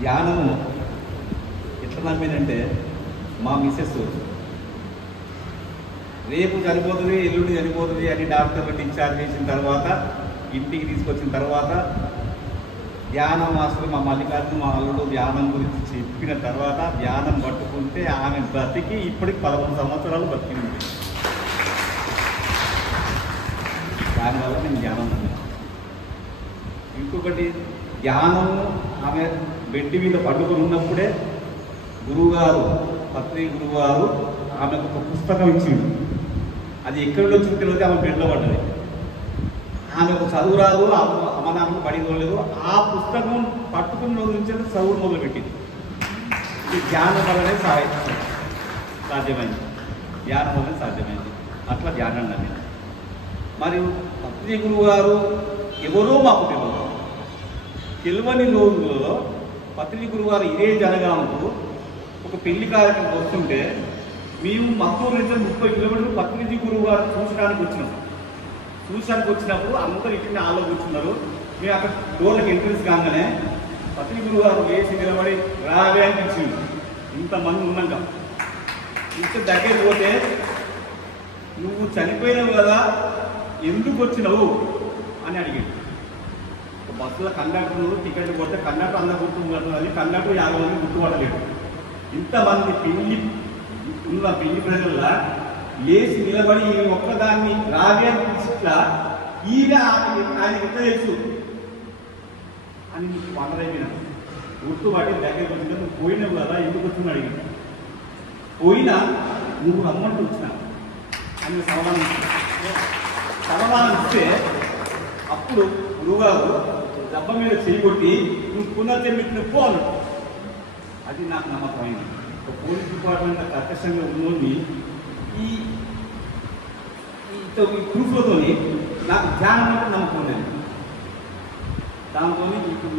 ధ్యానము ఎట్లా నమ్మిందంటే మా మిస్సెస్ రేపు చనిపోతుంది ఎల్లుండి చనిపోతుంది అని డాక్టర్లు డిశ్చార్జ్ చేసిన తర్వాత ఇంటికి తీసుకొచ్చిన తర్వాత ధ్యానం మాస్టర్ మా మల్లికార్జున మా అల్లుడు ధ్యానం గురించి చెప్పిన తర్వాత ధ్యానం పట్టుకుంటే ఆమె బ్రతికి ఇప్పటికి 11 సంవత్సరాలు బతికింది. దానివల్ల నేను ధ్యానం నమ్మాను. ఇంకొకటి ధ్యానము ఆమె బెడ్ మీద పట్టుకుని ఉన్నప్పుడే గురువుగారు పత్రి గురువుగారు ఆమెకు ఒక పుస్తకం ఇచ్చిండు. అది ఎక్కడి నుంచి తెలియదు, ఆమె బెడ్లో పడ్డది. ఆమెకు చదువు రాదు, అమ్మనాన్నకు పడి లేదు. ఆ పుస్తకం పట్టుకున్న రోజు నుంచి చదువు మొదలుపెట్టింది. ఇది ధ్యానం వల్లనే సాధ్యమైంది, ధ్యానం వల్లనే సాధ్యమైంది. అట్లా ధ్యానం నమ్మింది. మరియు పత్రి గురువు గారు ఎవరో మాకు తెలియని రోజులలో పత్రి గురువు గారు ఇదే జనగాంకు ఒక పెళ్లి కార్యక్రమం వస్తుంటే మేము మత్తూరు నుంచి 30 కిలోమీటర్లు పత్రిజీ గురువు గారు చూసడానికి వచ్చినప్పుడు అందరూ ఇట్లా ఆలో కూర్చున్నారు. మేము అక్కడ డోర్లకు ఎంట్రెన్స్ కాగానే పత్రి గురువు గారు వేసి నిలబడి రావే అనిపించింది. ఇంతమంది ఉన్నాక ఇంత దగ్గరికి పోతే నువ్వు చనిపోయినావు కదా, ఎందుకు వచ్చినావు అని అడిగాడు. బస్సులో కండక్టర్ టికెట్ కొడితే కండక్టర్ అందరూ గుర్తుపడుతుంది, కండక్టర్ 50 మంది గుర్తుపడలేడు. ఇంతమంది పెళ్లి ప్రజల్లో లేచి నిలబడి ఈ ఒక్కదాన్ని రావే ఇట్లా ఈగా ఆయన ఎట్లా తెలుసు అని నీకు వండరైపోయినా గుర్తుపట్టి దగ్గరికి వచ్చిన నువ్వు పోయినావు కదా, ఎందుకు వచ్చినా అడిగాడు. పోయినా నువ్వు రమ్మంటూ వచ్చినా అని సమాధానం ఇస్తే అప్పుడు గురువుగారు దెబ్బ మీద చేయగొట్టి నువ్వు పునర్జన్మించిన పో అన్నాడు. అది నాకు నమ్మకమైంది. ఒక పోలీస్ డిపార్ట్మెంట్ కర్కశంగా ఉన్నోని ఈ ప్రూఫ్లతో నాకు ధ్యానం అంటే నమ్మకం ఉండేది. దాంతో ఇప్పుడు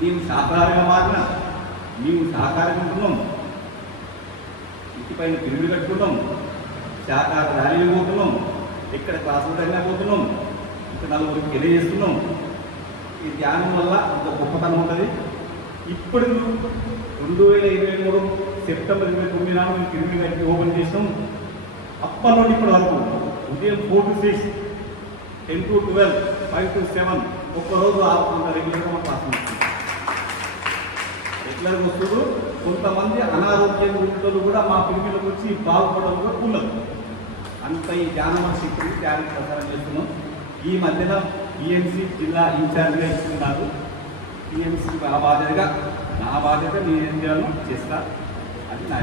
నేను సాకారంగా మారిన, మేము సాకారంగా ఉంటున్నాం, ఇంటిపైన పిరుడు కట్టుకుంటాం, శాకార ర్యాలీలు పోతున్నాం, ఎక్కడ క్లాసులు పోతున్నాం, ఇంకా నలుగురికి తెలియజేస్తున్నాం. ఈ ధ్యానం వల్ల ఒక గొప్పతనం ఉంటుంది. ఇప్పుడు 2023 సెప్టెంబర్ 29 నాడు మేము తిరుమల గారికి ఓపెన్ చేసాం. అప్పటి నుండి ఇప్పటి వరకు ఉదయం 4 to 6, 10 to 12, 5 to 7 ఒక్కరోజు ఆపుకుంటారు. రెగ్యులర్గా క్లాస్ వస్తుంది. రెగ్యులర్గా వస్తున్నారు. కొంతమంది అనారోగ్యం ఉండేటోళ్ళు కూడా మా పిల్లలకు వచ్చి బాగుపడడం కూడా కూలరు. అంత ఈ ధ్యానం శక్తిని ధ్యానం ప్రచారం చేస్తున్నాం. ఈ మధ్యన టీఎంసీ జిల్లా ఇన్ఛార్జ్గా ఇస్తున్నారు. టీఎంసీ నా బాధ్యత నేనేం చేయాలో చేస్తా. అది నా